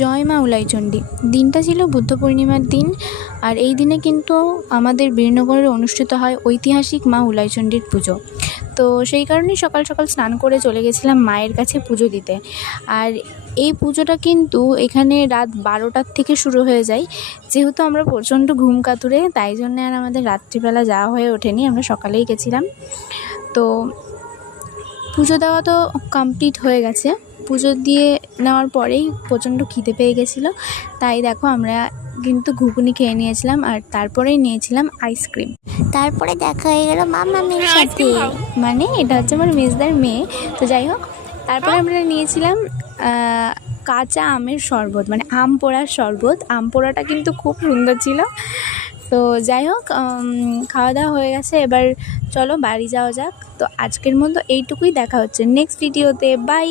জয় মা উলাইচণ্ডী। দিনটা ছিল বুদ্ধ পূর্ণিমার দিন, আর এই দিনে কিন্তু আমাদের বীরনগরে অনুষ্ঠিত হয় ঐতিহাসিক মা উলাইচণ্ডীর পুজো। তো সেই কারণেই সকাল সকাল স্নান করে চলে গেছিলাম মায়ের কাছে পুজো দিতে। আর এই পুজোটা কিন্তু এখানে রাত 12টার থেকে শুরু হয়ে যায়। যেহেতু আমরা প্রচণ্ড ঘুম কাতুরে, তাই জন্যে আর আমাদের রাত্রিবেলা যাওয়া হয়ে ওঠেনি, আমরা সকালেই গেছিলাম। তো পুজো দেওয়া তো কমপ্লিট হয়ে গেছে। পুজো দিয়ে নেওয়ার পরেই প্রচণ্ড খিদে পেয়ে গেছিলো, তাই দেখো আমরা কিন্তু ঘুগনি খেয়ে নিয়েছিলাম, আর তারপরেই নিয়েছিলাম আইসক্রিম। তারপরে দেখা হয়ে গেল মামামের সাথে। মানে এটা হচ্ছে আমার মেজদার মেয়ে। তো যাই হোক, তারপরে আমরা নিয়েছিলাম কাঁচা আমের শরবত, মানে আম পোড়ার শরবত। আম পোড়াটা কিন্তু খুব সুন্দর ছিল। তো যাই হোক, খাওয়া দাওয়া হয়ে গেছে, এবার চলো বাড়ি যাওয়া যাক। তো আজকের মতো এইটুকুই, দেখা হচ্ছে নেক্সট ভিডিওতে, বাই।